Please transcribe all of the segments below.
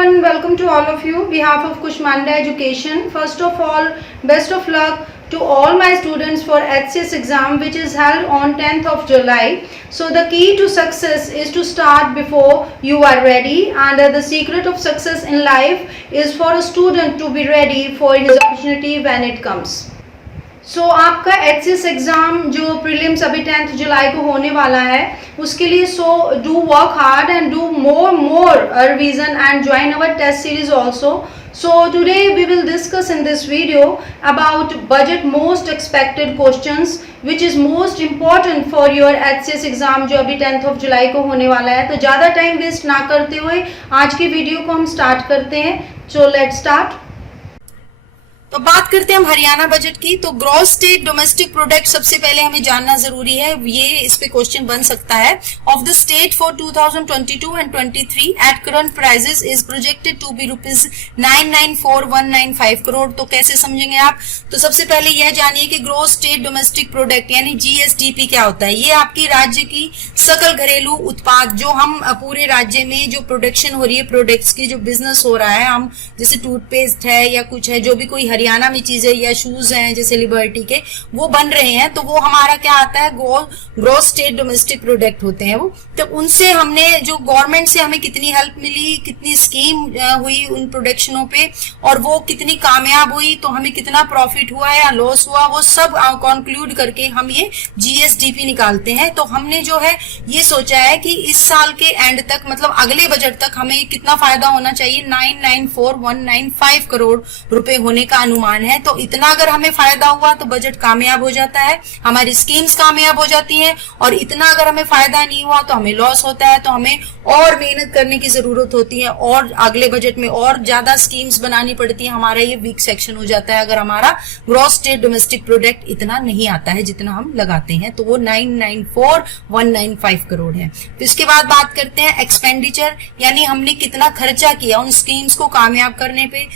everyone, welcome to all of you. Behalf of Kushmanda Education, first of all, best of luck to all my students for HCS exam which is held on 10th of July. So the key to success is to start before you are ready, and the secret of success in life is for a student to be ready for his opportunity when it comes. सो आपका HCS exam जो prelims अभी 10th जुलाई को होने वाला है उसके लिए do work hard and do more revision and join our test series also. So today we will discuss in this video about budget most expected questions which is most important for your HCS exam जो अभी 10th of July को होने वाला है. तो ज़्यादा time waste ना करते हुए आज की वीडियो को हम स्टार्ट करते हैं. So let's start. तो बात करते हैं हम हरियाणा बजट की. तो ग्रॉस स्टेट डोमेस्टिक प्रोडक्ट सबसे पहले हमें जानना जरूरी है. ये इस पे क्वेश्चन बन सकता है. Of the state for 2022 and 23 at current prices is projected to be ₹994,195 crore. तो कैसे समझेंगे आप? तो सबसे पहले यह जानिए कि ग्रॉस स्टेट डोमेस्टिक प्रोडक्ट यानी GSDP क्या होता है. ये आपकी राज्य की सकल घरेलू उत्पाद जो हम पूरे राज्य में जो प्रोडक्शन हो रही है, प्रोडक्ट्स की जो बिजनेस हो रहा है, हम जैसे टूथपेस्ट है या कुछ है, जो भी कोई हरियाणा में चीजें या शूज हैं जैसे लिबर्टी के वो बन रहे हैं, तो वो हमारा क्या आता है, ग्रॉस स्टेट डोमेस्टिक प्रोडक्ट होते हैं वो. तो उनसे हमने जो गवर्नमेंट से हमें कितनी हेल्प मिली, कितनी स्कीम हुई उन प्रोडक्शनों पे, और वो कितनी कामयाब हुई, तो हमें कितना प्रॉफिट हुआ या लॉस हुआ, वो सब कंक्लूड करके हम ये GSDP निकालते हैं. तो हमने जो है ये सोचा है कि इस साल के एंड तक, मतलब अगले बजट तक हमें कितना फायदा होना चाहिए, 994,195 करोड़ रुपए होने का अनुमान है. तो इतना अगर हमें फायदा हुआ तो बजट कामयाब हो जाता है, हमारी स्कीम्स कामयाब हो जाती हैं, और इतना अगर हमें फायदा नहीं हुआ तो हमें लॉस होता है. तो हमें और मेहनत करने की जरूरत होती है और अगले बजट में और ज्यादा स्कीम्स बनानी पड़ती है. हमारा ये वीक सेक्शन हो जाता है अगर हमारा ग्रॉस स्टेट डोमेस्टिक प्रोडक्ट इतना नहीं आता है जितना हम लगाते हैं. तो वो 994,195 करोड़ है. तो इसके बाद बात करते हैं एक्सपेंडिचर, यानी हमने कितना खर्चा किया उन स्कीम्स को कामयाब करने पे,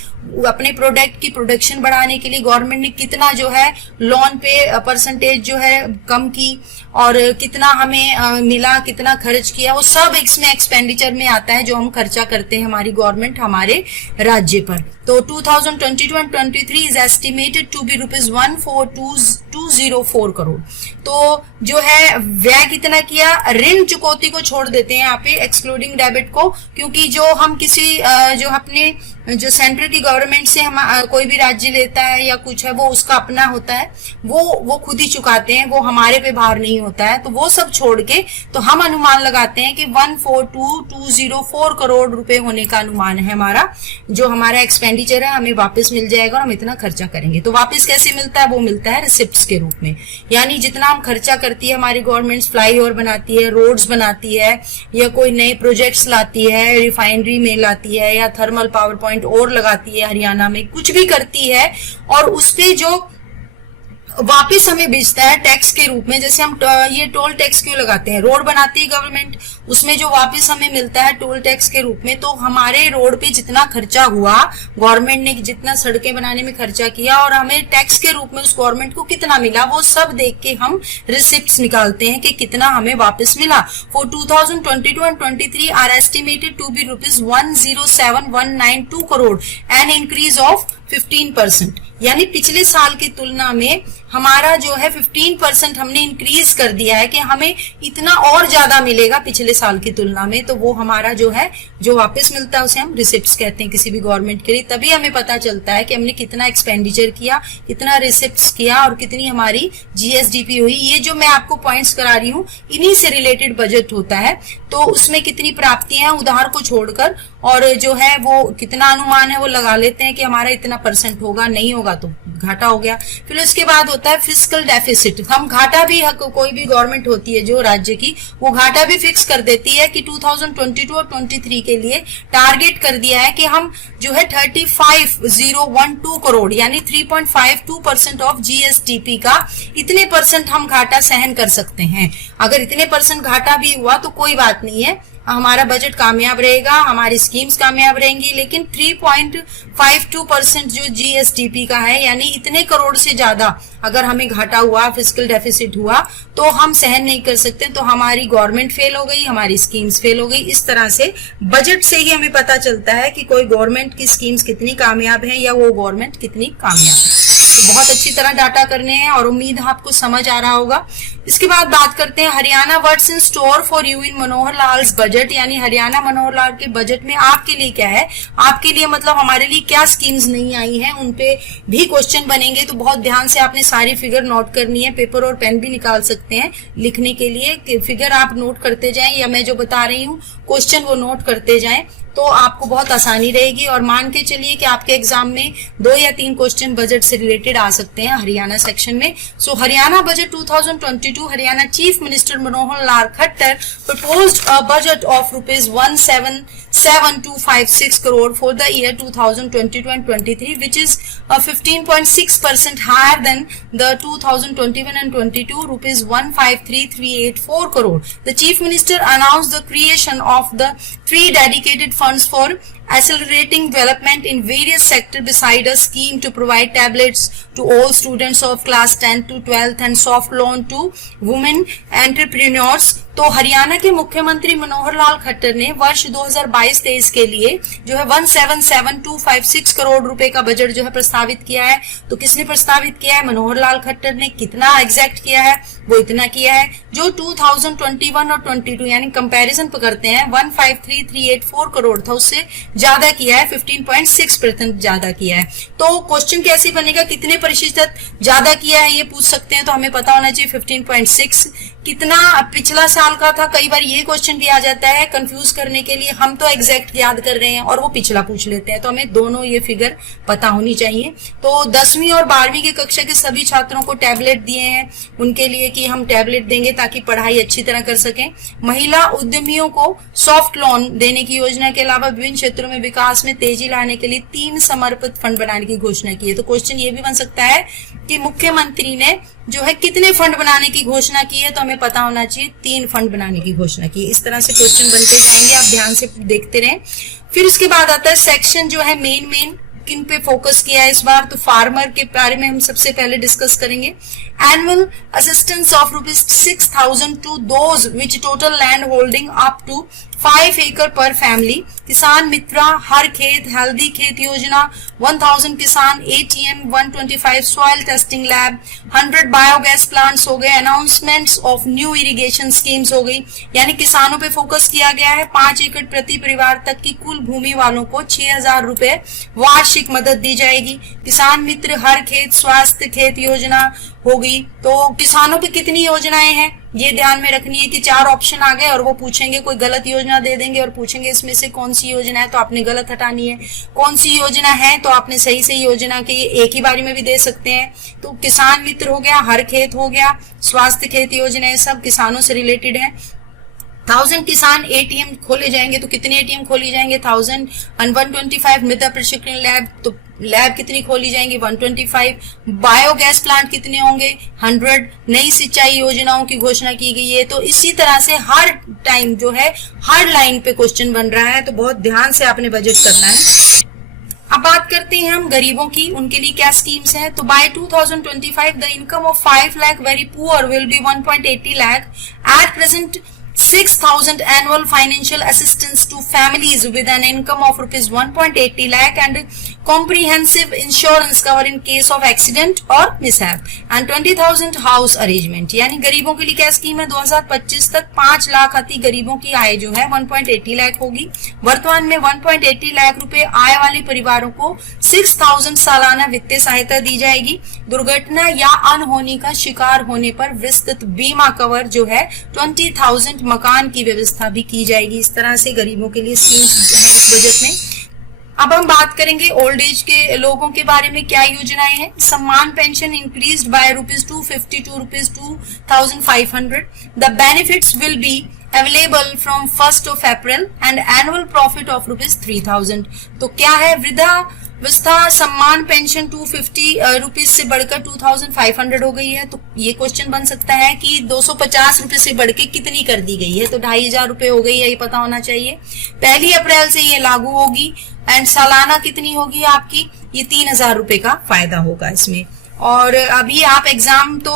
अपने प्रोडक्ट की प्रोडक्शन बढ़ाने के लिए गवर्नमेंट ने कितना जो है लोन पे परसेंटेज जो है कम की, और कितना हमें मिला, कितना खर्च किया, वो सब इसमें एक्सपेंडिचर में आता है जो हम खर्चा करते हैं हमारी गवर्नमेंट हमारे राज्य पर. तो 2022 and 23 is estimated to be ₹142,204 crore. तो जो है व्यय कितना किया, ऋण चुकौती को छोड़ देते हैं यहाँ पे, एक्सक्लूडिंग डेबिट को, क्योंकि जो हम किसी जो अपने जो सेंट्रल की गवर्नमेंट से हम कोई भी राज्य लेता है या कुछ है, वो उसका अपना होता है, वो खुद ही चुकाते हैं, वो हमारे पे भार नहीं होता है. तो वो सब छोड़ के तो हम अनुमान लगाते हैं कि 142,204 करोड़ रुपए होने का अनुमान है हमारा. जो हमारा एक्सपेंडिचर है हमें वापस मिल जाएगा और हम इतना खर्चा करेंगे. तो वापस कैसे मिलता है? वो मिलता है रिसिप्ट्स के रूप में. यानी जितना हम खर्चा करती है हमारी गवर्नमेंट, फ्लाईओवर बनाती है, रोड्स बनाती है, या कोई नए प्रोजेक्ट्स लाती है, रिफाइनरी में लाती है, या थर्मल पावर पॉइंट और लगाती है, हरियाणा में कुछ भी करती है, और उसपे जो वापिस हमें बेचता है टैक्स के रूप में. जैसे हम ये टोल टैक्स क्यों लगाते हैं, रोड बनाती है गवर्नमेंट, उसमें जो वापस हमें मिलता है टोल टैक्स के रूप में. तो हमारे रोड पे जितना खर्चा हुआ, गवर्नमेंट ने जितना सड़कें बनाने में खर्चा किया, और हमें टैक्स के रूप में उस गवर्नमेंट को कितना मिला, वो सब देख के हम रिसिप्ट्स निकालते हैं कि कितना हमें वापस मिला. For 2022 and 23 are estimated to be ₹107,192 crore, an increase of 15%. यानी पिछले साल की तुलना में हमारा जो है 15% हमने इंक्रीज कर दिया है कि हमें इतना और ज्यादा मिलेगा पिछले साल की तुलना में. तो वो हमारा जो है जो वापस मिलता है उसे हम रिसिप्ट्स कहते हैं किसी भी गवर्नमेंट के लिए. तभी हमें पता चलता है कि हमने कितना एक्सपेंडिचर किया, कितना रिसिप्ट्स किया, और कितनी हमारी GSDP हुई. ये जो मैं आपको पॉइंट्स करा रही हूँ इन्हीं से रिलेटेड बजट होता है. तो उसमें कितनी प्राप्तियां उधार को छोड़कर, और जो है वो कितना अनुमान है वो लगा लेते हैं कि हमारा इतना % होगा, नहीं होगा तो घाटा हो गया. फिर उसके बाद होता है फिस्कल डेफिसिट. हम घाटा भी, कोई भी गवर्नमेंट होती है जो राज्य की, वो घाटा भी फिक्स कर देती है कि 2022 और 23 के लिए टारगेट कर दिया है कि हम जो है 35,012 करोड़ यानी 3.52% ऑफ GSDP का इतने % हम घाटा सहन कर सकते हैं. अगर इतने % घाटा भी हुआ तो कोई बात नहीं है, हमारा बजट कामयाब रहेगा, हमारी स्कीम्स कामयाब रहेंगी, लेकिन 3.52% जो जीएसडीपी का है, यानी इतने करोड़ से ज्यादा अगर हमें घाटा हुआ, फिस्कल डेफिसिट हुआ, तो हम सहन नहीं कर सकते, तो हमारी गवर्नमेंट फेल हो गई, हमारी स्कीम्स फेल हो गई। इस तरह से बजट से ही हमें पता चलता है कि कोई गवर्नमेंट की स्कीम्स कितनी कामयाब है या वो गवर्नमेंट कितनी कामयाब है। तो बहुत अच्छी तरह डाटा करने हैं और उम्मीद है आपको समझ आ रहा होगा। इसके बाद बात करते हैं Haryana what's in store for you in Manohar Lals budget, यानी हरियाणा मनोहर लाल के बजट में आपके लिए क्या है, आपके लिए मतलब हमारे लिए क्या स्कीम्स नहीं आई हैं, उनपे भी क्वेश्चन बनेंगे। तो बहुत ध्यान से आपने सारी फिगर नोट करनी है, पेपर और पेन भी निकाल सकते हैं लिखने के लिए, फिगर आप नोट करते जाएं या मैं जो बता रही हूँ क्वेश्चन वो नोट करते जाएं, तो आपको बहुत आसानी रहेगी। और मान के चलिए कि आपके एग्जाम में 2 या 3 क्वेश्चन बजट से रिलेटेड आ सकते हैं हरियाणा सेक्शन में। So Haryana budget 2022, Haryana chief minister Manohar Lal Khattar proposed a budget of rupees 177,256 crore for the year 2022 and 23, which is 15.6% higher than the 2021 and 22 rupees 153,384 crore. The chief minister announced the creation of the 3 dedicated funds for accelerating development in various sectors beside a scheme to provide tablets to all students of class 10 to 12th and soft loan to women entrepreneurs। तो हरियाणा के मुख्यमंत्री मनोहर लाल खट्टर ने वर्ष 2022-23 के लिए जो है 177,256 करोड़ रुपए का बजट जो है प्रस्तावित किया है। तो किसने प्रस्तावित किया है? मनोहर लाल खट्टर ने। कितना एग्जैक्ट किया है? वो इतना किया है जो 2021 और 22 यानी कंपैरिजन करते हैं 153,384 करोड़ था, उससे ज्यादा किया है, 15.6% ज्यादा किया है। तो क्वेश्चन कैसे बनेगा, कितने प्रतिशत ज्यादा किया है ये पूछ सकते हैं, तो हमें पता होना चाहिए 15.6 कितना पिछला साल का था। कई बार ये क्वेश्चन भी आ जाता है कंफ्यूज करने के लिए, हम तो एग्जैक्ट याद कर रहे हैं और वो पिछला पूछ लेते हैं, तो हमें दोनों ये फिगर पता होनी चाहिए। तो 10वीं और 12वीं की कक्षा के सभी छात्रों को टैबलेट दिए हैं, उनके लिए कि हम टैबलेट देंगे ताकि पढ़ाई अच्छी तरह कर सकें। महिला उद्यमियों को सॉफ्ट लोन देने की योजना के अलावा विभिन्न क्षेत्रों में विकास में तेजी लाने के लिए 3 समर्पित फंड बनाने की घोषणा की है। तो क्वेश्चन ये भी बन सकता है कि मुख्यमंत्री ने जो है कितने फंड बनाने की घोषणा की है, तो हमें पता होना चाहिए 3 फंड बनाने की घोषणा की है। इस तरह से क्वेश्चन बनते जाएंगे, आप ध्यान से देखते रहें। फिर उसके बाद आता है सेक्शन जो है मेन किन पे फोकस किया है इस बार, तो फार्मर के बारे में हम सबसे पहले डिस्कस करेंगे। Annual assistance of ₹6,000 to those which total land holding up to 5 acre पर फैमिली, किसान मित्रा, हर खेत, हेल्दी खेत योजना, 1000 किसान ATM, 125 soil testing lab, 100 biogas plants हो गए, announcements of new irrigation schemes हो गई। यानी किसानों पे फोकस किया गया है। 5 एकड़ प्रति परिवार तक की कुल भूमि वालों को 6,000 रुपए वार्षिक मदद दी जाएगी। किसान मित्र, हर खेत, स्वास्थ्य खेत योजना हो गई। तो किसानों पे कितनी योजनाएं हैं ये ध्यान में रखनी है कि 4 ऑप्शन आ गए और वो पूछेंगे, कोई गलत योजना दे देंगे और पूछेंगे इसमें से कौन सी योजना है, तो आपने गलत हटानी है। कौन सी योजना है तो आपने सही योजना के एक ही बारी में भी दे सकते हैं। तो किसान मित्र हो गया, हर खेत हो गया, स्वास्थ्य खेत योजना, ये सब किसानों से रिलेटेड है। 1000 किसान ATM खोले जाएंगे, तो कितने ATM खोली जाएंगे? 1000। 125 मृदा प्रशिक्षण लैब, तो लैब कितनी खोली जाएंगी? 125। बायोगैस प्लांट कितने होंगे? 100। नई सिंचाई योजनाओं की घोषणा की गई है। तो इसी तरह से हर टाइम जो है हर लाइन पे क्वेश्चन बन रहा है, तो बहुत ध्यान से आपने बजट करना है। अब बात करते हैं हम गरीबों की, उनके लिए क्या स्कीम्स है। तो by 2025 the income of 5 lakh very poor will be 1.80 lakh. At present 6,000 annual financial assistance to families with an income of rupees 1.80 lakh and comprehensive insurance cover in case of accident or mishap and 20,000 house arrangement। यानी गरीबों के लिए क्या scheme है? 2025 तक 5 लाख अति गरीबों की आय जो है 1.80 लाख होगी। वर्तमान में 1.80 लाख रुपए आय वाले परिवारों को 6,000 सालाना वित्तीय सहायता दी जाएगी। दुर्घटना या अनहोनी का शिकार होने पर विस्तृत बीमा कवर जो है 20,000 मकान की व्यवस्था भी की जाएगी। इस तरह से गरीबों के लिए स्कीम्स है इस बजट में। अब हम बात करेंगे ओल्ड एज के लोगों के बारे में, क्या योजनाएं हैं। सम्मान pension increased by ₹250 to ₹2,500। The benefits will be available from 1st of April and annual profit of ₹3,000। तो क्या है? व्यवस्था सम्मान पेंशन 250 रुपीज से बढ़कर 2500 हो गई है। तो ये क्वेश्चन बन सकता है कि 250 रुपए से बढ़ के कितनी कर दी गई है, तो 2500 रुपए हो गई है, ये पता होना चाहिए। 1 अप्रैल से ये लागू होगी एंड सालाना कितनी होगी आपकी, ये 3000 रुपए का फायदा होगा इसमें। और अभी आप एग्जाम तो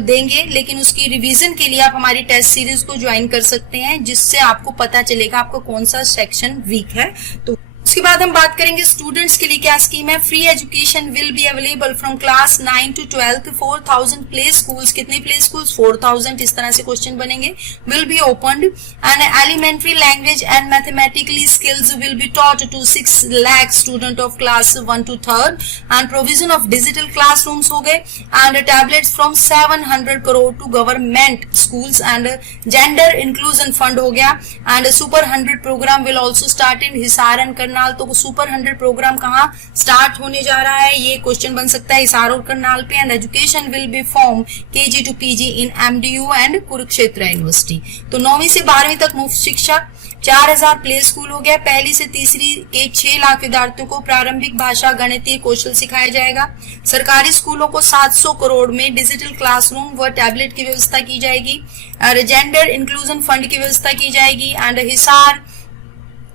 देंगे, लेकिन उसकी रिवीजन के लिए आप हमारी टेस्ट सीरीज को ज्वाइन कर सकते हैं, जिससे आपको पता चलेगा आपका कौन सा सेक्शन वीक है। तो उसके बाद हम बात करेंगे स्टूडेंट्स के लिए क्या स्कीम है। Free education will be available from class 9 to 12 4000 play schools. कितने प्ले स्कूल्स, 4000। इस तरह से क्वेश्चन बनेंगे। Will be opened and elementary language and mathematically skills will be taught to 6 lakh student of class 1 to 3rd and provision of digital classrooms हो गए and tablets from 700 crore to government schools and gender inclusion fund हो गया and super 100 programme will also start in Hisar and Karnal. तो super 100 programme कहाँ start होने जा रहा है, ये क्वेश्चन बन सकता है हिसार और करनाल पे। And education will B from KG to PG in MDU and Kurukshetra university. तो 9वीं से 12वीं तक मुफ्त शिक्षा। 4000 प्ले स्कूल हो गया। 1ली से 3री के 6 लाख विद्यार्थियों को प्रारंभिक भाषा गणितीय कौशल सिखाया जाएगा। सरकारी स्कूलों को 700 करोड़ में डिजिटल क्लासरूम व टैबलेट की व्यवस्था की जाएगी। जेंडर इंक्लूजन फंड की व्यवस्था की जाएगी। एंड हिसार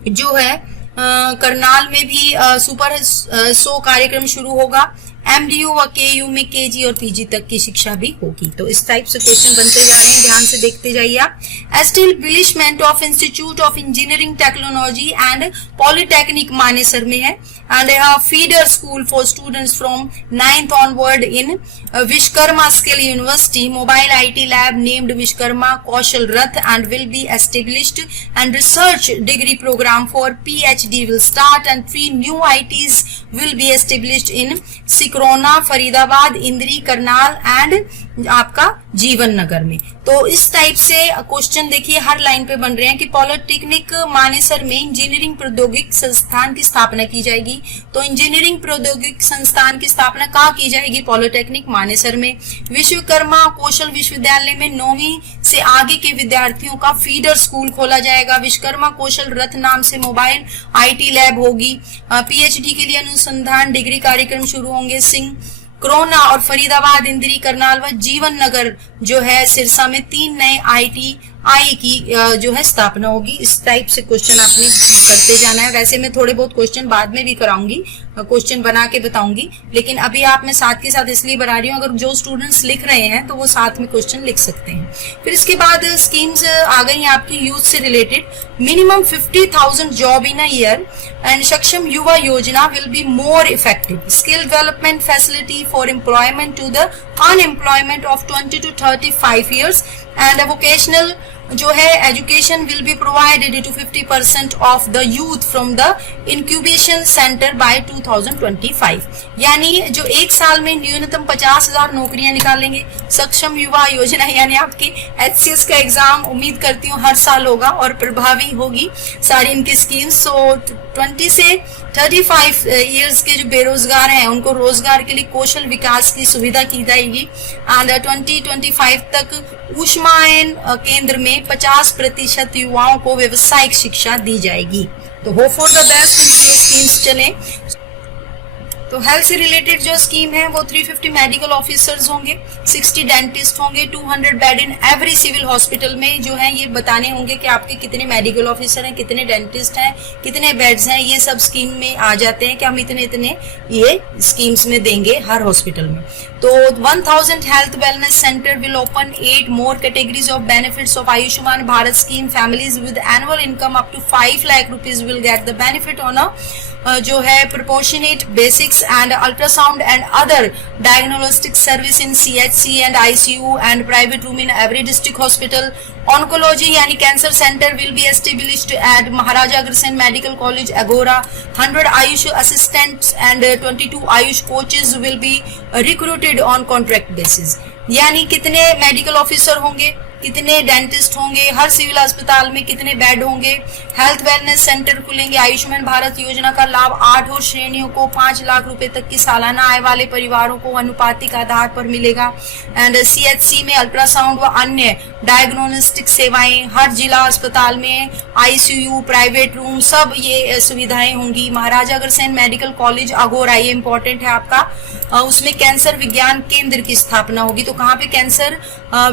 जो है करनाल में भी सुपर 100 कार्यक्रम शुरू होगा। MDU व KU में KG और PG तक की शिक्षा भी होगी। तो इस टाइप से क्वेश्चन बनते जा रहे हैं, ध्यान से देखते जाइए आप। Establishment of institute of engineering technology and polytechnic Manesar में है and feeder school for students from 9th onward in Vishwakarma skill university mobile IT lab named Vishwakarma Kaushal Rath and will be established and research degree program for PhD will start and 3 new ITs will be established in Sikrona, Faridabad, Indri, Karnal and आपका जीवन नगर में। तो इस type से question देखिए हर line पे बन रहे हैं कि पॉलिटेक्निक मानेसर में इंजीनियरिंग प्रौद्योगिक संस्थान की स्थापना की जाएगी। तो इंजीनियरिंग प्रौद्योगिक संस्थान की स्थापना कहाँ की जाएगी, पॉलिटेक्निक मानेसर में। विश्वकर्मा कौशल विश्वविद्यालय में 9वीं से आगे के विद्यार्थियों का फीडर स्कूल खोला जाएगा। विश्वकर्मा कौशल रथ नाम से मोबाइल IT लैब होगी। PhD के लिए अनुसंधान डिग्री कार्यक्रम शुरू होंगे। सिंक्रोना और फरीदाबाद, इंदिरी, करनाल व जीवन नगर जो है सिरसा में 3 नए ITI की जो है स्थापना होगी। इस टाइप से क्वेश्चन आपने करते जाना है। वैसे मैं थोड़े बहुत क्वेश्चन बाद में भी कराऊंगी, क्वेश्चन बना के बताऊंगी, लेकिन अभी आप मैं साथ के साथ इसलिए बना रही हूँ, अगर जो स्टूडेंट्स लिख रहे हैं तो वो साथ में क्वेश्चन लिख सकते हैं। फिर इसके बाद स्कीम्स आ गई आपकी यूथ से related. Minimum 50,000 job in a year and Saksham Yuva Yojana will be more effective. Skill development facility for employment to the unemployment of 20 to 35 years and vocational जो है education will be provided to 50% of the youth from the incubation centre by 2025। यानी जो एक साल में न्यूनतम 50,000 नौकरियां निकालेंगे। सक्षम युवा योजना यानी आपकी HCS का एग्जाम उम्मीद करती हूँ हर साल होगा और प्रभावी होगी सारी इनकी स्कीम्स। सो 20 से 35 ईयर्स के जो बेरोजगार हैं उनको रोजगार के लिए कौशल विकास की सुविधा की जाएगी। एंड 2025 तक ऊष्मायन केंद्र में 50% युवाओं को व्यावसायिक शिक्षा दी जाएगी। तो होप फॉर द बेस्ट ये स्कीम्स चले। तो हेल्थ से रिलेटेड जो स्कीम है वो 350 मेडिकल ऑफिसर्स होंगे, 60 डेंटिस्ट होंगे, 200 bed in every civil hospital में जो है ये बताने होंगे कि आपके कितने मेडिकल ऑफिसर हैं, कितने डेंटिस्ट हैं, कितने बेड्स हैं। ये सब स्कीम में आ जाते हैं कि हम इतने इतने ये स्कीम्स में देंगे हर हॉस्पिटल में। तो 1000 health wellness centre will open 8 more categories of benefits of Ayushman Bharat scheme. Families with annual income up to 5 lakh rupees will get the benefit on a जो है proportionate basics and ultrasound and other diagnostic service in CHC and ICU and private room in every district hospital. Oncology यानी cancer centre will be established at Maharaja Agrasen medical college अगोरा. 100 Ayush assistants and 22 Ayush coaches will be recruited on contract basis. यानी कितने medical officer होंगे, कितने dentist होंगे, हर civil अस्पताल में कितने बेड होंगे, हेल्थ वेलनेस सेंटर खुलेंगे। आयुष्मान भारत योजना का लाभ 8 और श्रेणियों को 5 लाख रुपए तक की सालाना आय वाले परिवारों को अनुपातिक आधार पर मिलेगा। एंड सीएचसी में अल्ट्रासाउंड व अन्य डायग्नोस्टिक सेवाएं, हर जिला अस्पताल में आईसीयू, प्राइवेट रूम, सब ये सुविधाएं होंगी। महाराजा अग्रसेन मेडिकल कॉलेज अघोरा, ये इंपॉर्टेंट है आपका, उसमें कैंसर विज्ञान केंद्र की स्थापना होगी। तो कहाँ पे कैंसर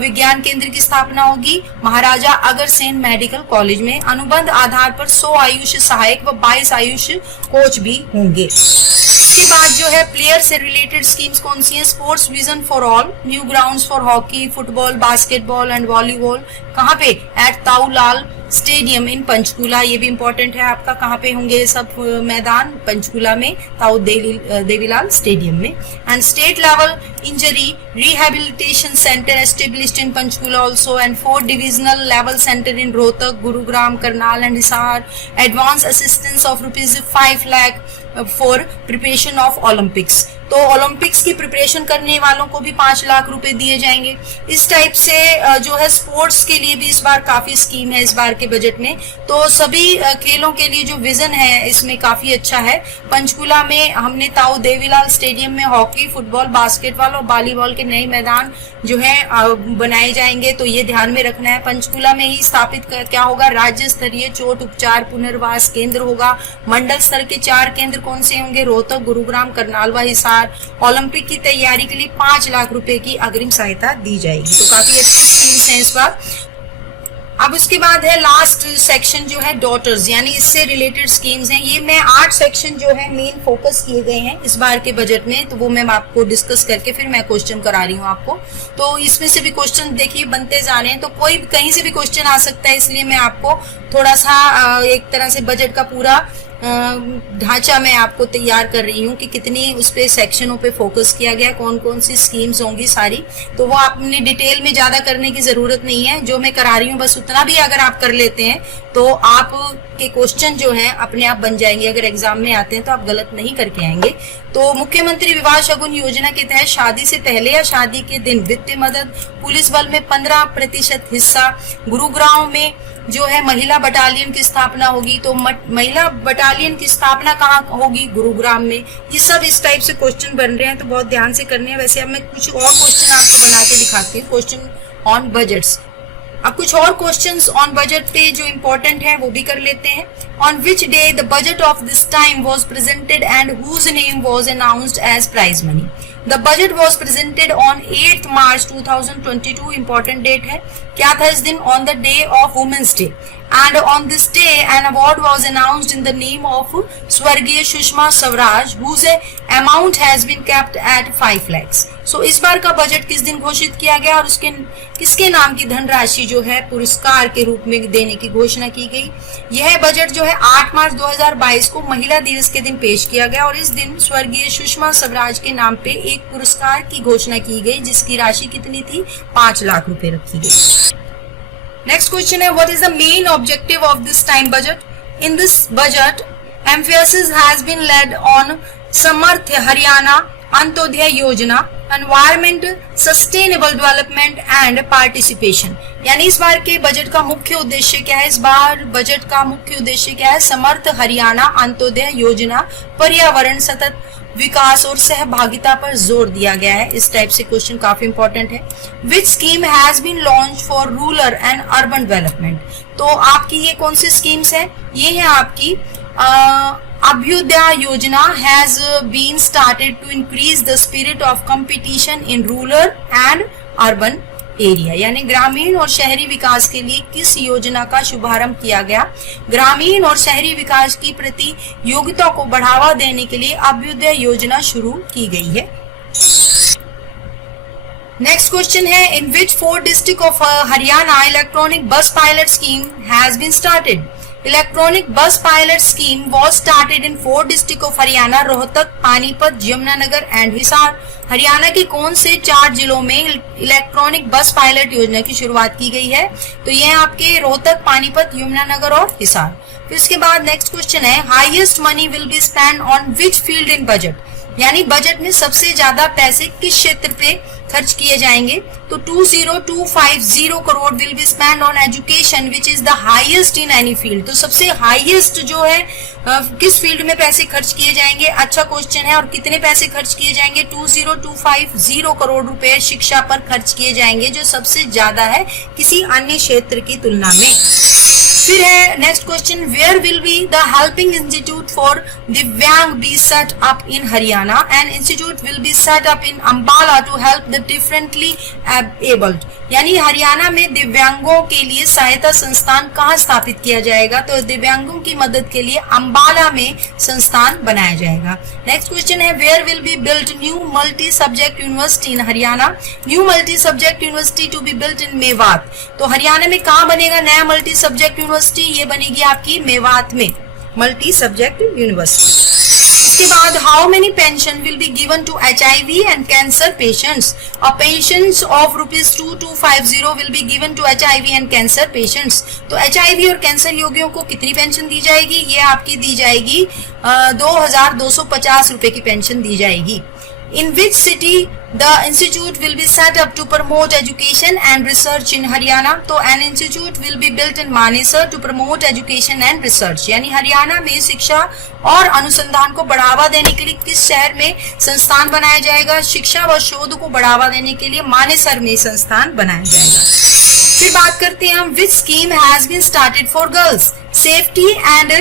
विज्ञान केंद्र की स्थापना होगी? महाराजा अग्रसेन मेडिकल कॉलेज में। अनुबंध आधार पर 100 आयुष सहायक व 22 आयुष कोच भी होंगे। इसके बाद जो है प्लेयर से रिलेटेड स्कीम्स कौन सी हैं? Sports vision for all, new grounds for hockey, football, basketball and volleyball. कहाँ पे? एट ताऊलाल स्टेडियम इन पंचकूला, ये भी इंपॉर्टेंट है आपका। कहाँ पे होंगे ये सब मैदान? पंचकूला में, ताऊ देवीलाल स्टेडियम में। And state level injury rehabilitation centre established in Panchkula also, and 4 divisional level centre in Rohtak, Gurugram, Karnal and Hisar. Advance assistance of ₹5 lakh for preparation of Olympics. तो ओलंपिक्स की प्रिपरेशन करने वालों को भी 5 लाख रुपए दिए जाएंगे। इस टाइप से जो है स्पोर्ट्स के लिए भी इस बार काफी स्कीम है इस बार के बजट में। तो सभी खेलों के लिए जो विजन है इसमें काफी अच्छा है। पंचकूला में हमने ताऊ देवीलाल स्टेडियम में हॉकी, फुटबॉल, बास्केटबॉल और वॉलीबॉल के नए मैदान जो है बनाए जाएंगे, तो ये ध्यान में रखना है। पंचकूला में ही स्थापित क्या होगा? राज्य स्तरीय चोट उपचार पुनर्वास केंद्र होगा। मंडल स्तर के 4 केंद्र कौन से होंगे? रोहतक, गुरुग्राम, करनाल व हिसार। ओलंपिक की तैयारी के लिए 5 लाख रुपए की अग्रिम सहायता दी जाएगी। तो काफी अच्छी स्कीम्स हैं इस बार। अब उसके बाद है लास्ट सेक्शन जो है डॉटर्स, यानी इससे रिलेटेड स्कीम्स हैं। ये मैं 8 सेक्शन जो है मेन फोकस किए गए हैं इस बार के बजट में, तो वो मैं आपको डिस्कस करके फिर मैं क्वेश्चन करा रही हूँ आपको। तो इसमें से भी क्वेश्चन देखिए बनते जा रहे हैं, तो कोई कहीं से भी क्वेश्चन आ सकता है, इसलिए मैं आपको थोड़ा सा एक तरह से बजट का पूरा ढांचा मैं आपको तैयार कर रही हूँ कि कितनी उस पे सेक्शनों पे फोकस किया गया, कौन कौन सी स्कीम्स होंगी सारी। तो वो आपने डिटेल में ज्यादा करने की जरूरत नहीं है, जो मैं करा रही हूँ बस उतना भी अगर आप कर लेते हैं तो आप के क्वेश्चन जो हैं अपने आप बन जाएंगे। अगर एग्जाम में आते हैं तो आप गलत नहीं करके आएंगे। तो मुख्यमंत्री विवाह शगुन योजना के तहत शादी से पहले या शादी के दिन वित्तीय मदद, पुलिस बल में 15% हिस्सा, गुरुग्राम में जो है महिला बटालियन की स्थापना होगी। तो महिला बटालियन की स्थापना कहाँ होगी? गुरुग्राम में। ये सब इस टाइप से क्वेश्चन बन रहे हैं, तो बहुत ध्यान से करने हैं। वैसे अब मैं कुछ और क्वेश्चन आपको बना के दिखाती हूँ, क्वेश्चन ऑन बजट्स। अब कुछ और क्वेश्चंस ऑन बजट पे जो इम्पोर्टेंट है वो भी कर लेते हैं। On which day the budget of this time was presented and whose name was announced as prize money? The budget was presented on 8th March 2022, important date है। क्या था इस दिन? On the day of Women's Day, and on this day an award was announced in the name of स्वर्गीय Sushma Swaraj, whose amount has been kept at 5 lakhs। So इस बार का budget किस दिन घोषित किया गया और उसके किसके नाम की धनराशि जो है पुरस्कार के रूप में देने की घोषणा की गई? यह बजट जो है 8 मार्च 2022 को महिला दिवस के दिन पेश किया गया और इस दिन स्वर्गीय सुषमा स्वराज के नाम पे एक पुरस्कार की घोषणा की गई, जिसकी राशि कितनी थी? 5 लाख रुपए रखी गई। नेक्स्ट क्वेश्चन है, what is the main objective of this time budget? In this budget emphasis has been laid on समर्थ हरियाणा अंत्योदय योजना, environment, sustainable development and participation. यानी इस बार के बजट का मुख्य उद्देश्य क्या है? इस बार बजट का मुख्य उद्देश्य क्या है? समर्थ हरियाणा अंत्योदय योजना, पर्यावरण, सतत विकास और सहभागिता पर जोर दिया गया है। इस टाइप से क्वेश्चन काफी इंपॉर्टेंट है। Which scheme has been launch for rural and urban development? तो आपकी ये कौन सी स्कीम्स है? ये है आपकी Abhyudaya Yojana has been started to increase the spirit of competition in rural and urban area. यानी ग्रामीण और शहरी विकास के लिए किस योजना का शुभारंभ किया गया? ग्रामीण और शहरी विकास की प्रतियोगिता को बढ़ावा देने के लिए अभ्युदय योजना शुरू की गई है। नेक्स्ट क्वेश्चन है, in which 4 district of Haryana electronic bus pilot scheme has been started? Electronic bus pilot scheme was started in 4 district of Haryana, Rohtak, Panipat, Yamunanagar and Hisar. Haryana के कौन से 4 जिलों में इलेक्ट्रॉनिक बस पायलट योजना की शुरुआत की गई है? तो ये आपके रोहतक, पानीपत, यमुनानगर और हिसार। फिर इसके बाद नेक्स्ट क्वेश्चन है, highest money will be spend on which field in budget? यानी बजट में सबसे ज्यादा पैसे किस क्षेत्र पे खर्च किए जाएंगे, तो 20,250 crore will be spend on education which is the highest in any field. तो सबसे हाईएस्ट जो है किस फील्ड में पैसे खर्च किए जाएंगे, अच्छा क्वेश्चन है। और कितने पैसे खर्च किए जाएंगे, 20,250 करोड़ रुपए शिक्षा पर खर्च किए जाएंगे, जो सबसे ज्यादा है किसी अन्य क्षेत्र की तुलना में। फिर है next question, where will be the helping institute for divyang be set up in Haryana and institute will be set up in Ambala to help the differently abled. यानी हरियाणा में दिव्यांगों के लिए सहायता संस्थान कहाँ स्थापित किया जाएगा, तो दिव्यांगों की मदद के लिए अंबाला में संस्थान बनाया जाएगा। नेक्स्ट क्वेश्चन है, where will be built new multi subject university in Haryana, new multi subject university to be built in Mewat. तो हरियाणा में कहाँ बनेगा नया मल्टी सब्जेक्ट यूनिवर्सिटी, ये बनेगी आपकी मेवात में मल्टी सब्जेक्ट यूनिवर्सिटी। इसके बाद how many pension will be given to HIV and cancer patients, और pensions of ₹2250 will be given to HIV and cancer patients. तो HIV और कैंसर रोगियों को कितनी पेंशन दी जाएगी, ये आपकी दी जाएगी 2,250 रुपए की पेंशन दी जाएगी। In which city the institute will be set up to promote education and research in Haryana? तो an institute will be built in Manesar to promote education and research। यानी हरियाणा में शिक्षा और अनुसंधान को बढ़ावा देने के लिए किस शहर में संस्थान बनाया जाएगा, शिक्षा व शोध को बढ़ावा देने के लिए मानेसर में संस्थान बनाया जाएगा। फिर बात करते हैं हम, which scheme has been started for girls, safety and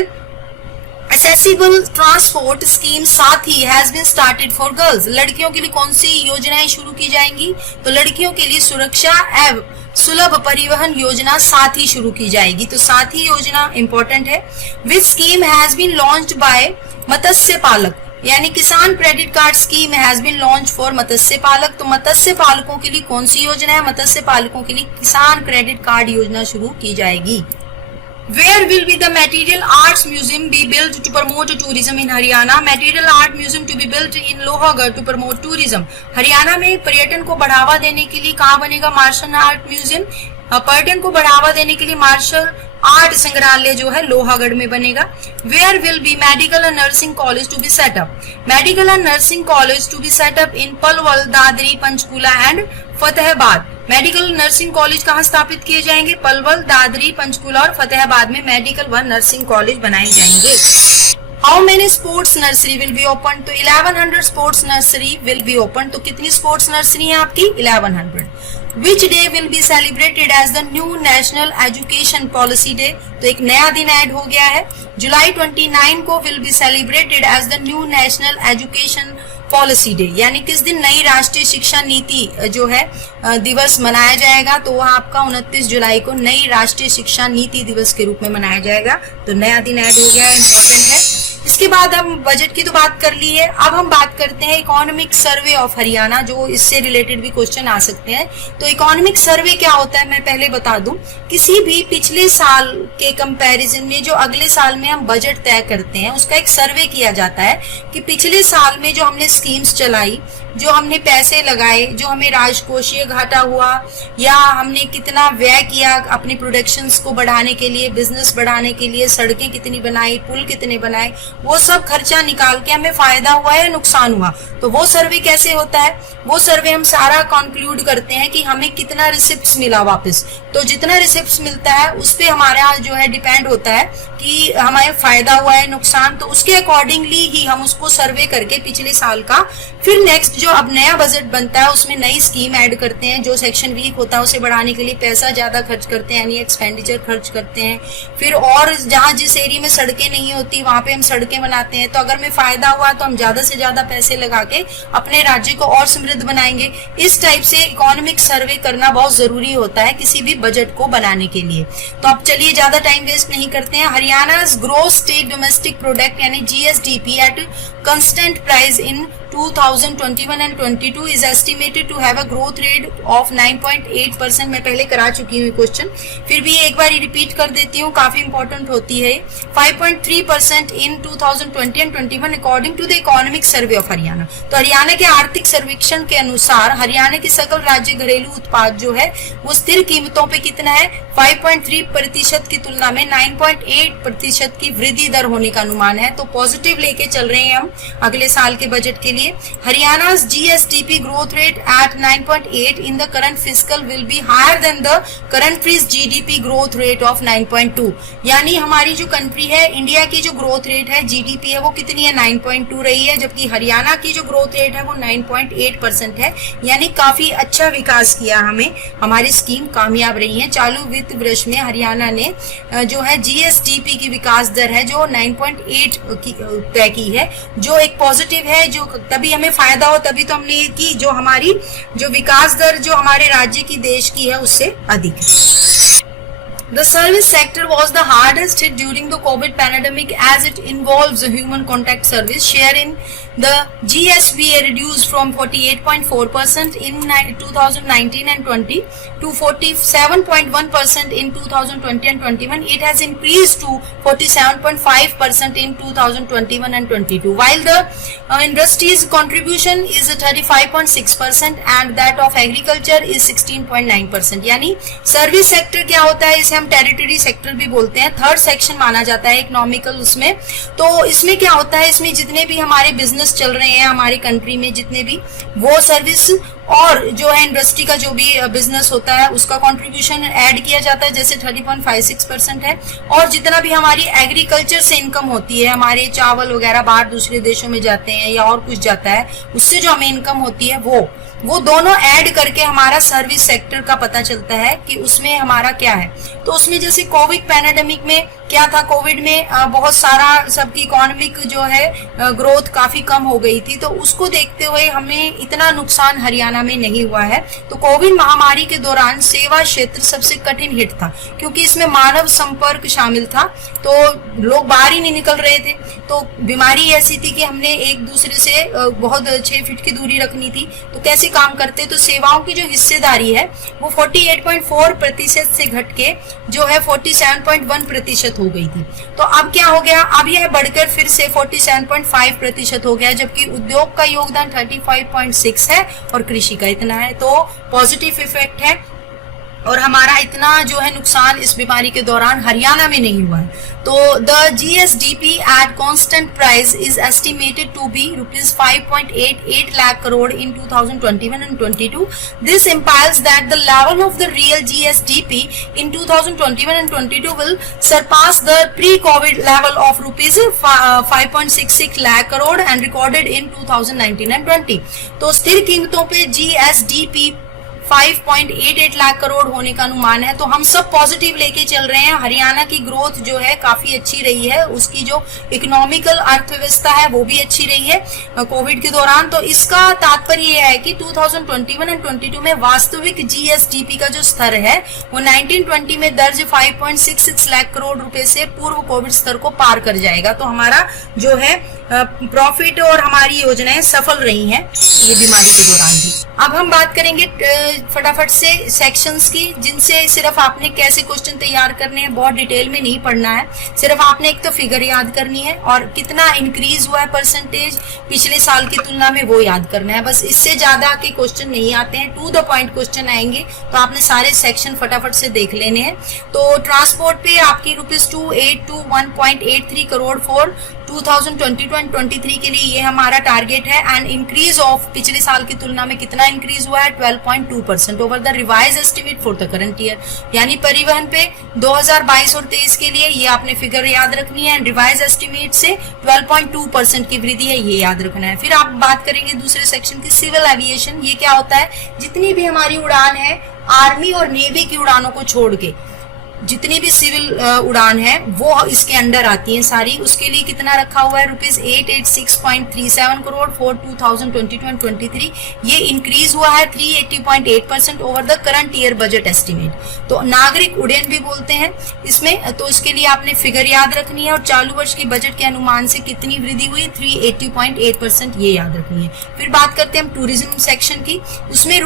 accessible transport scheme साथी has been started for girls। लड़कियों के लिए कौन सी योजनाएं शुरू की जाएंगी, तो लड़कियों के लिए सुरक्षा एवं सुलभ परिवहन योजना साथी शुरू की जाएगी। तो साथी योजना इंपॉर्टेंट है। Which scheme has been launched by matsya palak, यानी Kisan credit card scheme has been launch for matsya palak. तो मत्स्य पालकों के लिए कौन सी योजना है, मत्स्य पालकों के लिए किसान क्रेडिट कार्ड योजना शुरू की जाएगी। Where will be the Material Arts Museum be built to promote tourism in Haryana? Material Art Museum to be built in Lohagarh to promote tourism। Haryana में पर्यटन को बढ़ावा देने के लिए कहाँ बनेगा, मार्शल आर्ट म्यूजियम। पर्यटन को बढ़ावा देने के लिए मार्शल आर्ट संग्रहालय जो है लोहागढ़ में बनेगा। Where will be Medical and Nursing College to be set up? Medical and Nursing College to be set up in Palwal, Dadri, Panchkula and Fatehabad. Medical nursing college कहाँ स्थापित किए जाएंगे, पलवल, दादरी, पंचकुला और फतेहाबाद में मेडिकल व नर्सिंग कॉलेज बनाए जाएंगे। How many sports nursery will be open, तो 1100 sports nursery will be open. तो कितनी स्पोर्ट्स नर्सरी है आपकी, 1100। Which day will be celebrated as the new national education policy day, तो एक नया दिन ऐड हो गया है, जुलाई 29 को will be celebrated as the new national education policy day. यानी किस दिन नई राष्ट्रीय शिक्षा नीति जो है दिवस मनाया जाएगा, तो वह आपका 29 जुलाई को नई राष्ट्रीय शिक्षा नीति दिवस के रूप में मनाया जाएगा। तो नया दिन ऐड हो गया है, इंपॉर्टेंट है। इसके बाद हम बजट की तो बात कर ली है, अब हम बात करते हैं इकोनॉमिक सर्वे ऑफ हरियाणा, जो इससे रिलेटेड भी क्वेश्चन आ सकते हैं। तो इकोनॉमिक सर्वे क्या होता है मैं पहले बता दूं, किसी भी पिछले साल के कंपैरिजन में जो अगले साल में हम बजट तय करते हैं उसका एक सर्वे किया जाता है कि पिछले साल में जो हमने स्कीम्स चलाई, जो हमने पैसे लगाए, जो हमें राजकोषीय घाटा हुआ या हमने कितना व्यय किया अपने प्रोडक्शंस को बढ़ाने के लिए, बिजनेस बढ़ाने के लिए, सड़कें कितनी बनाई, पुल कितने बनाए, वो सब खर्चा निकाल के हमें फायदा हुआ या नुकसान हुआ। तो वो सर्वे कैसे होता है, वो सर्वे हम सारा कंक्लूड करते हैं कि हमें कितना रिसिप्ट्स मिला वापस। तो जितना रिसिप्ट्स मिलता है उस पे हमारा जो है डिपेंड होता है कि हमें फायदा हुआ है नुकसान, तो उसके अकॉर्डिंगली ही हम उसको सर्वे करके पिछले साल का फिर नेक्स्ट जो अब नया बजट बनता है उसमें नई स्कीम ऐड करते हैं। जो सेक्शन वीक होता है उसे बढ़ाने के लिए पैसा ज्यादा खर्च करते हैं, यानी एक्सपेंडिचर खर्च करते हैं। फिर और जहां जिस एरिया में सड़कें नहीं होती वहां पे हम सड़कें बनाते हैं। तो अगर में फायदा हुआ तो हम ज्यादा से ज्यादा पैसे लगा के अपने राज्य को और समृद्ध बनाएंगे। इस टाइप से इकोनॉमिक सर्वे करना बहुत जरूरी होता है किसी भी बजट को बनाने के लिए। तो अब चलिए ज्यादा टाइम वेस्ट नहीं करते हैं। हरियाणा's gross state domestic product यानी GSDP at constant price in 2021 and 22 is estimated to have a growth rate of 9.8%। मैं पहले करा चुकी हूँ क्वेश्चन, फिर भी एक बार रिपीट कर देती हूँ, काफी इंपॉर्टेंट होती है। 5.3% in 2020 and 21 according to the economic survey of Haryana. तो हरियाणा के आर्थिक सर्वेक्षण के अनुसार हरियाणा की सकल राज्य घरेलू उत्पाद जो है वो स्थिर कीमतों पे कितना है, 5.3% की तुलना में 9.8% की वृद्धि दर होने का अनुमान है। तो पॉजिटिव लेके चल रहे हैं हम अगले साल के बजट के लिए। Haryana GSDP growth rate at 9.8 in the current fiscal will be higher than the current GDP growth rate of 9.2। यानी हमारी जो कंट्री है, इंडिया की जो ग्रोथ रेट है, GDP है, वो कितनी है, 9.2 रही है, जबकि हरियाणा की जो ग्रोथ रेट है वो 9.8% है। यानी काफी अच्छा विकास किया हमें, हमारी स्कीम कामयाब रही है। चालू वित्त वर्ष में हरियाणा ने जो है GSDP की विकास दर है जो 9.8 तय की है, जो एक पॉजिटिव है, जो तभी हमें फायदा हो, तभी तो हमने की जो हमारी जो विकास दर जो हमारे राज्य की, देश की है, उससे अधिक है। The service sector was the hardest hit during the COVID pandemic as it involves a human contact service. Share in the GSVA reduced from 48.4% in 2019 and 20 to 47.1% in 2020 and 21. It has increased to 47.5% in 2021 and 22. While the industry's contribution is 35.6% and that of agriculture is 16.9%. यानी service sector क्या होता है, इसे हम territory sector भी बोलते हैं, third section माना जाता है इकोनॉमिकल उसमें। तो इसमें क्या होता है, इसमें जितने भी हमारे बिजनेस चल रहे हैं हमारी कंट्री में, जितने भी वो सर्विस और जो है इंडस्ट्री का जो भी बिजनेस होता है उसका कंट्रीब्यूशन ऐड किया जाता है, जैसे 30.56% है। और जितना भी हमारी एग्रीकल्चर से इनकम होती है, हमारे चावल वगैरह बाहर दूसरे देशों में जाते हैं या और कुछ जाता है, उससे जो हमें इनकम होती है वो दोनों ऐड करके हमारा सर्विस सेक्टर का पता चलता है कि उसमें हमारा क्या है। तो उसमें जैसे कोविड पैंडेमिक में क्या था, कोविड में बहुत सारा सबकी इकोनॉमिक जो है ग्रोथ काफी कम हो गई थी, तो उसको देखते हुए हमें इतना नुकसान हरियाणा में नहीं हुआ है। तो कोविड महामारी के दौरान सेवा क्षेत्र सबसे कठिन हिट था, क्योंकि इसमें मानव संपर्क शामिल था, तो लोग बाहर ही नहीं निकल रहे थे। तो बीमारी ऐसी थी कि हमने एक दूसरे से बहुत 6 फीट की दूरी रखनी थी। तो कैसे काम करते, तो सेवाओं की जो हिस्सेदारी है वो 48.4% से घट के जो है 47.1% हो गई थी। तो अब क्या हो गया, अब यह बढ़कर फिर से 47.5% हो गया, जबकि उद्योग का योगदान 35.6 है और कृषि का इतना है। तो पॉजिटिव इफेक्ट है और हमारा इतना जो है नुकसान इस बीमारी के दौरान हरियाणा में नहीं हुआ है। तो the GSDP at constant price is estimated to be rupees 5.88 lakh crore in 2021 and 22. This implies that the level of the real GSDP in 2021 and 22 will surpass the pre-COVID level of rupees 5.66 lakh crore and recorded in 2019 and 20. तो स्थिर कीमतों पे GSDP 5.88 lakh crore होने का अनुमान है। तो हम सब पॉजिटिव लेके चल रहे हैं। हरियाणा की ग्रोथ जो है काफी अच्छी रही है, उसकी जो इकोनॉमिकल अर्थव्यवस्था है वो भी अच्छी रही है कोविड के दौरान। तो इसका तात्पर्य यह है कि 2021 और 22 में वास्तविक GSDP का जो स्तर है वो 1920 में दर्ज 5.66 लाख करोड़ रुपए से पूर्व कोविड स्तर को पार कर जाएगा। तो हमारा जो है प्रॉफिट और हमारी योजनाएं सफल रही हैं ये बीमारी के दौरान भी। अब हम बात करेंगे फटाफट से सेक्शंस की, जिनसे सिर्फ आपने कैसे क्वेश्चन तैयार करने हैं, बहुत डिटेल में नहीं पढ़ना है, सिर्फ आपने एक तो फिगर याद करनी है और कितना इंक्रीज हुआ है परसेंटेज पिछले साल की तुलना में वो याद करना है। बस इससे ज्यादा के क्वेश्चन नहीं आते हैं, टू द पॉइंट क्वेश्चन आएंगे। तो आपने सारे सेक्शन फटाफट से देख लेने हैं। तो ट्रांसपोर्ट पे आपकी ₹281.83 करोड़ फॉर 2022-23 के लिए ये हमारा टारगेट है। एंड इंक्रीज ऑफ पिछले साल की तुलना में कितना इंक्रीज हुआ है, 12.2% over the revise estimate for the current year. यानी परिवहन पे 2022 और 23 के लिए ये आपने फिगर याद रखनी है। रिवाइज एस्टिमेट से 12.2% की वृद्धि है, ये याद रखना है। फिर आप बात करेंगे दूसरे सेक्शन की, सिविल एविएशन। ये क्या होता है, जितनी भी हमारी उड़ान है आर्मी और नेवी की उड़ानों को छोड़ के जितनी भी सिविल उड़ान है वो इसके अंडर आती हैं सारी। उसके लिए कितना रखा हुआ है, ₹886.37 करोड़ फॉर 2022-23। ये इंक्रीज हुआ है 380.8% over the current year budget estimate. तो नागरिक उड्डयन भी बोलते हैं इसमें, तो इसके लिए आपने फिगर याद रखनी है और चालू वर्ष की बजट के अनुमान से कितनी वृद्धि हुई, 380.8%, ये याद रखनी है। फिर बात करते हैं हम टूरिज्म सेक्शन की। उसमें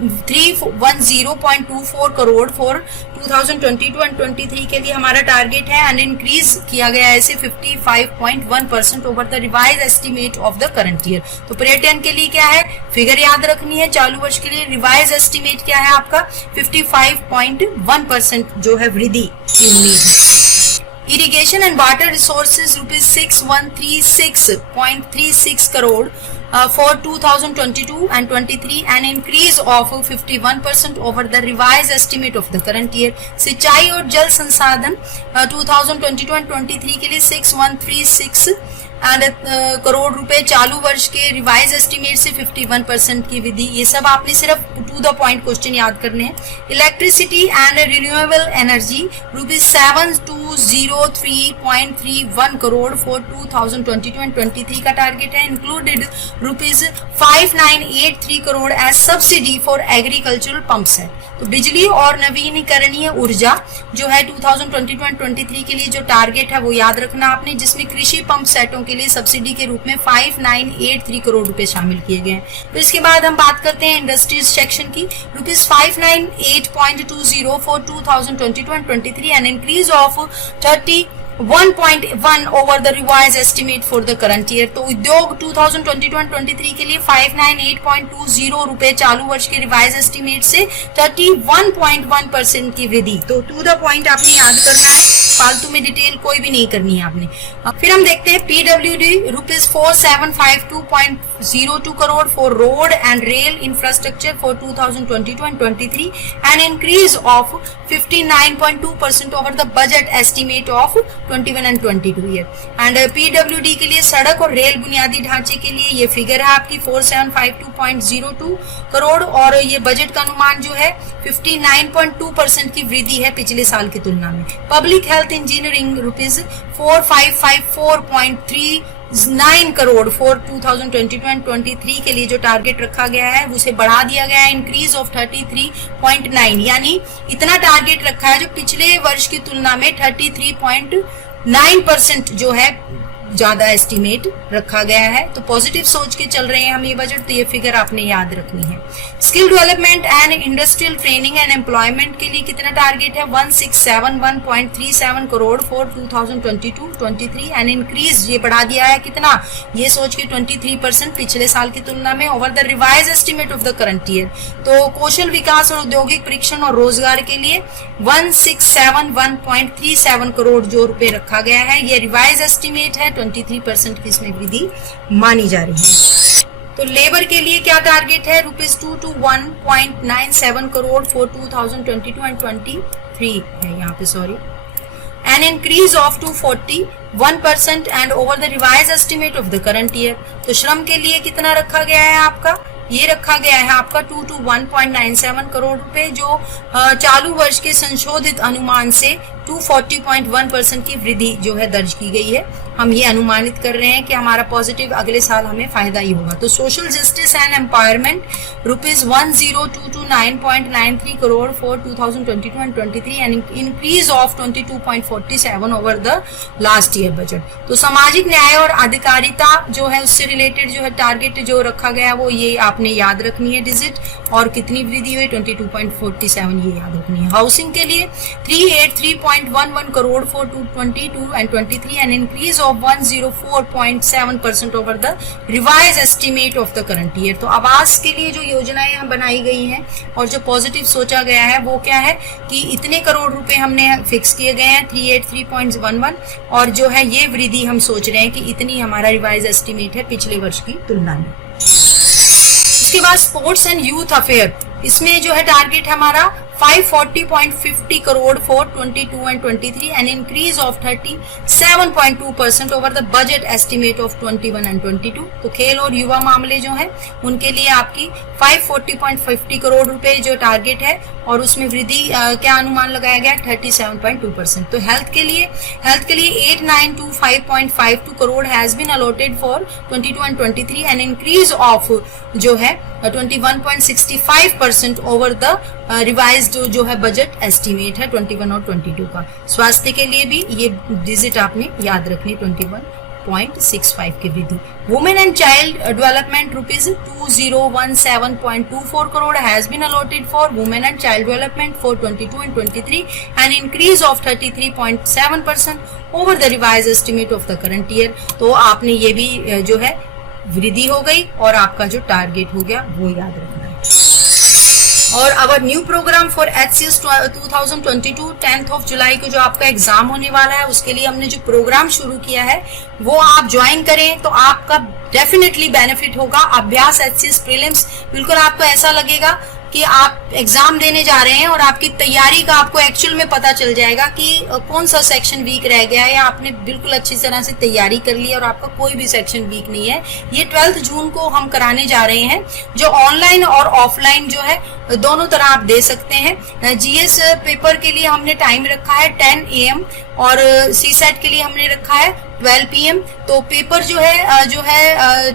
310.24 करोड़ फॉर 2022 एंड 23 के लिए हमारा टारगेट है, एंड इंक्रीज किया गया है इसे 55.1% over the revise estimate of the current year. तो पर्यटन के लिए क्या है, फिगर याद रखनी है, चालू वर्ष के लिए रिवाइज एस्टिमेट क्या है आपका 55.1% जो है वृद्धि की उम्मीद है। Irrigation and water resources ₹6136.36 crore for 2022 and 23, an increase of 51% over the revised estimate of the current year। सिंचाई और जल संसाधन 2022 and 23 के लिए 6136 करोड़ रुपए चालू वर्ष के रिवाइज एस्टिमेट से 51% की वृद्धि। ये सब आपने सिर्फ टू द पॉइंट क्वेश्चन याद करने हैं। Electricity and renewable energy ₹7203.31 crore for 2022 and 23 का टारगेट है। Included ₹5983 crore as subsidy for agricultural pump set. तो बिजली और नवीनीकरणीय ऊर्जा जो है 2022 एंड 23 के लिए जो टारगेट है वो याद रखना आपने, जिसमें कृषि पंप सेटों के लिए सब्सिडी के रूप में 5983 करोड़ रुपए शामिल किए गए हैं। तो इसके बाद हम बात करते हैं इंडस्ट्रीज सेक्शन की। ₹598.20 for 2022 and 23, an increase of 31.1 over the revise estimate for the current year. तो उद्योग 2022 एंड 23 के लिए 598.20 रुपए चालू वर्ष के रिवाइज एस्टिमेट से 31.1% की वृद्धि। तो टू द पॉइंट आपने याद करना है, फालतू में डिटेल कोई भी नहीं करनी है आपने। फिर हम देखते हैं PWD ₹4752.02 crore for road and rail infrastructure for 2022 and 23, an increase of 59.2% over the budget estimate of 21 and 22 year. And PWD के लिए सड़क और रेल बुनियादी ढांचे के लिए ये फिगर है आपकी 4752.02 करोड़, और ये बजट का अनुमान जो है 59.2% की वृद्धि है पिछले साल की तुलना में। Public health engineering ₹4554.39 crore for 2022 and 23 के लिए जो टारगेट रखा गया है उसे बढ़ा दिया गया है, इंक्रीज ऑफ 33.9, यानी इतना टारगेट रखा है जो पिछले वर्ष की तुलना में 33.9% जो है ज्यादा एस्टिमेट रखा गया है। तो पॉजिटिव सोच के चल रहे हैं हम ये बजट, तो ये फिगर आपने याद रखनी है। Skill development and industrial training and employment के लिए कितना टारगेट है 1671.37 करोड़ फॉर 2022-23, एंड इंक्रीज ये बढ़ा दिया है कितना, ये सोच के 23% पिछले साल की तुलना में over the revise estimate of the current year. तो कौशल विकास और औद्योगिक परीक्षण और रोजगार के लिए 1671.37 करोड़ जो रुपए रखा गया है, ये रिवाइज एस्टिमेट है, 23% की इसमें वृद्धि मानी जा रही है। तो लेबर के लिए क्या टारगेट है ₹221.97 करोड़ फॉर 2022 एंड 23 है यहाँ पे, sorry, N increase of 241% and over the revise estimate of the current year. तो श्रम के लिए कितना रखा गया है आपका, ये रखा गया है आपका 221.97 करोड़ रुपए, जो चालू वर्ष के संशोधित अनुमान से 240.1% की वृद्धि जो है दर्ज की गई है। हम ये अनुमानित कर रहे हैं कि हमारा पॉजिटिव अगले साल हमें फायदा ही होगा। तो social justice and empowerment ₹10,229.93 crore for 2022 and 23, and increase of 22.47 over the last year budget. तो सामाजिक न्याय और अधिकारिता जो है उससे रिलेटेड जो है टारगेट जो रखा गया है वो ये आपने याद रखनी है डिजिट, और कितनी वृद्धि हुई 22.47 ये याद रखनी है। हाउसिंग के लिए 383.11 crore for 2022 and 23, and increase of 104.7% over the revised estimate of the current year। तो आवास के लिए जो योजनाएं यहाँ बनाई गई हैं और जो पॉजिटिव सोचा गया है वो क्या है कि इतने करोड़ रुपए हमने फिक्स किए गए हैं 383.11, और जो है ये वृद्धि हम सोच रहे हैं कि इतनी हमारा रिवाइज एस्टिमेट है पिछले वर्ष की तुलना में। उसके बाद स्पोर्ट्स एंड यूथ अफेयर, इसमें जो है टारगेट हमारा 540.50 crore for 22 and 23, an increase of 37.2% over the budget estimate of 21 and 22। तो खेल और युवा मामले जो हैं उनके लिए आपकी 540.50 करोड़ रुपए जो टारगेट है, और उसमें वृद्धि क्या अनुमान लगाया गया 37.2%। तो हेल्थ के लिए 8925.52 crore has been allotted for 22 and 23, an increase of जो है 21.65% ओवर द रिवाइज्ड जो है बजट एस्टिमेट है 21 और 22 का। स्वास्थ्य के लिए भी ये डिजिट आपने याद रखनी 21 0.65 की वृद्धि। Women and child development rupees 2017.24 crore has been allotted for women and child development for 22 and 23, an increase of 33.7% over the revised estimate of the current year। तो आपने ये भी जो है वृद्धि हो गई और आपका जो टारगेट हो गया वो याद रखना है। और our new programme for HCS 2022 10th of जुलाई को जो आपका एग्जाम होने वाला है, उसके लिए हमने जो प्रोग्राम शुरू किया है वो आप ज्वाइन करें तो आपका डेफिनेटली बेनिफिट होगा। अभ्यास HCS प्रीलिम्स, बिल्कुल आपको ऐसा लगेगा कि आप एग्जाम देने जा रहे हैं और आपकी तैयारी का आपको एक्चुअल में पता चल जाएगा कि कौन सा सेक्शन वीक रह गया है या आपने बिल्कुल अच्छी तरह से तैयारी कर ली और आपका कोई भी सेक्शन वीक नहीं है। ये 12 जून को हम कराने जा रहे हैं, जो ऑनलाइन और ऑफलाइन जो है दोनों तरह आप दे सकते हैं। GS पेपर के लिए हमने टाइम रखा है 10 AM और CSET के लिए हमने रखा है 12 PM। तो पेपर जो है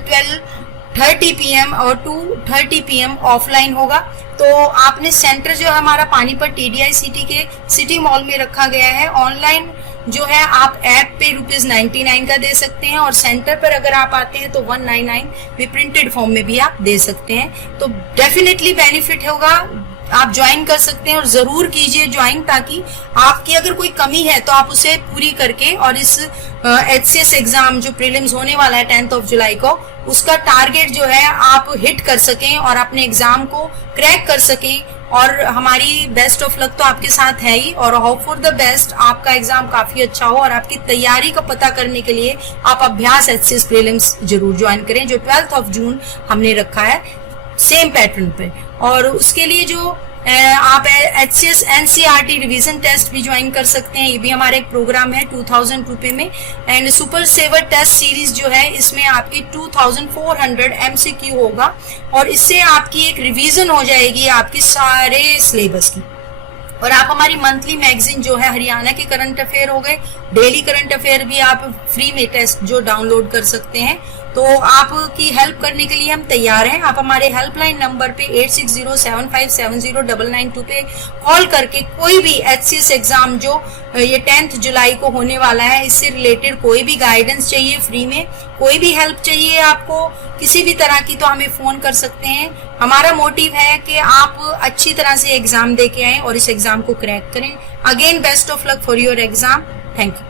12:30 PM और 2:30 PM ऑफलाइन होगा। तो आपने सेंटर जो है हमारा पानीपत TDI सिटी के सिटी मॉल में रखा गया है। ऑनलाइन जो है आप ऐप पे ₹99 का दे सकते हैं और सेंटर पर अगर आप आते हैं तो 199 भी प्रिंटेड फॉर्म में भी आप दे सकते हैं। तो डेफिनेटली बेनिफिट होगा, आप ज्वाइन कर सकते हैं और जरूर कीजिए ज्वाइन, ताकि आपकी अगर कोई कमी है तो आप उसे पूरी करके और इस HCS एग्जाम जो प्रीलिम्स होने वाला है 10th of जुलाई को, उसका टारगेट जो है आप हिट कर सकें और अपने एग्जाम को क्रैक कर सकें। और हमारी बेस्ट ऑफ लक तो आपके साथ है ही, और होप फॉर द बेस्ट, आपका एग्जाम काफी अच्छा हो। और आपकी तैयारी का पता करने के लिए आप अभ्यास HCS प्रीलिम्स जरूर ज्वाइन करें, जो 12th of जून हमने रखा है सेम पैटर्न पे। और उसके लिए जो आप HCS NCERT रिवीजन टेस्ट भी ज्वाइन कर सकते हैं। ये भी हमारा एक प्रोग्राम है 2000 रुपए में। And super saver test series जो है इसमें आपकी 2400 MCQ होगा और इससे आपकी एक रिवीजन हो जाएगी आपकी सारे सिलेबस की। और आप हमारी मंथली मैगजीन जो है हरियाणा के करंट अफेयर हो गए, डेली करंट अफेयर भी आप फ्री में टेस्ट जो डाउनलोड कर सकते हैं। तो आपकी हेल्प करने के लिए हम तैयार हैं। आप हमारे हेल्पलाइन नंबर पे 8607570992 पे कॉल करके कोई भी HCS एग्जाम जो ये 10th जुलाई को होने वाला है, इससे रिलेटेड कोई भी गाइडेंस चाहिए फ्री में, कोई भी हेल्प चाहिए आपको किसी भी तरह की, तो हमें फोन कर सकते हैं। हमारा मोटिव है कि आप अच्छी तरह से एग्जाम दे के आए और इस एग्जाम को क्रैक करें। Again best of luck for your exam. Thank you.